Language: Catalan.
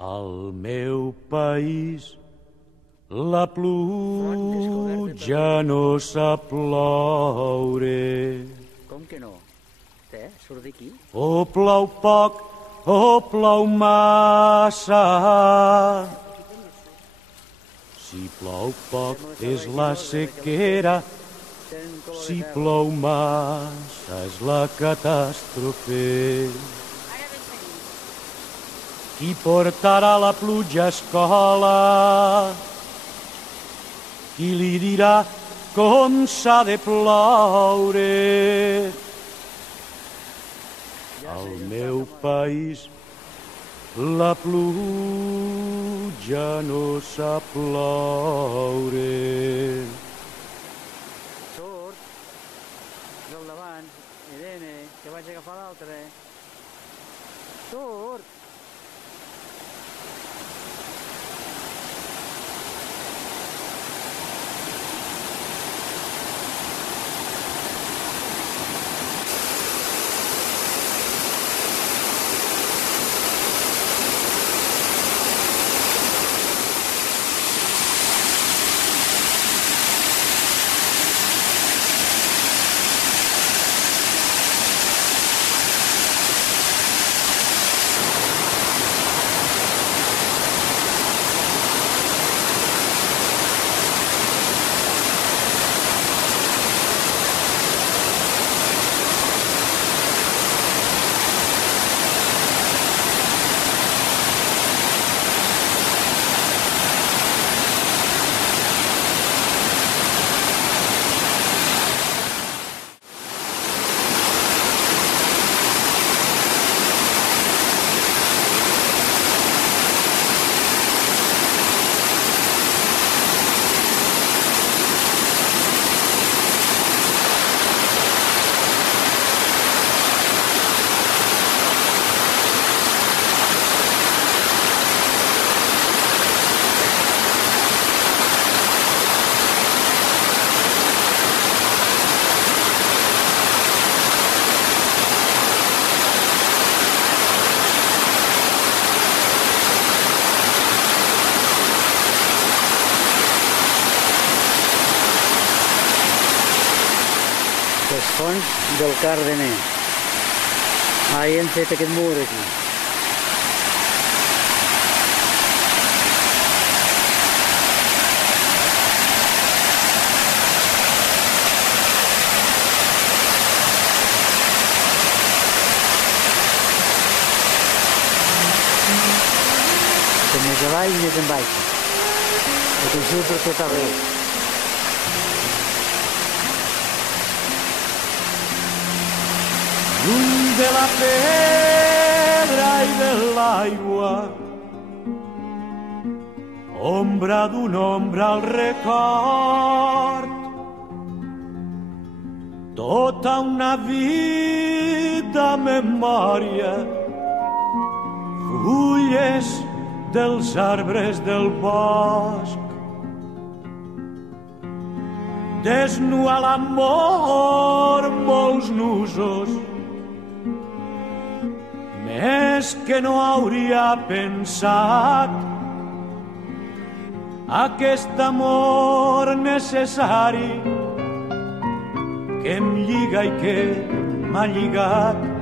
Al meu país la pluja no sap ploure. Com que no? Surt d'aquí? O plou poc o plou massa. Si plou poc és la sequera, si plou massa és la catàstrofe. Qui portarà la pluja a escola? Qui li dirà com s'ha de ploure? Al meu país la pluja no sap ploure. Surt. Del davant. Irene, que vaig agafar l'altre. Surt. Les fonts del Cardener. Ahir hem fet aquest mur aquí. Més avall i més en baixa. Atenció per tot arreu. Lluny de la pedra i de l'aigua, ombra d'una ombra al record, tota una vida memòria, fulles dels arbres del bosc. Desnua l'amor molts nusos, més que no hauria pensat. Aquest amor necessari que em lliga i que m'ha lligat.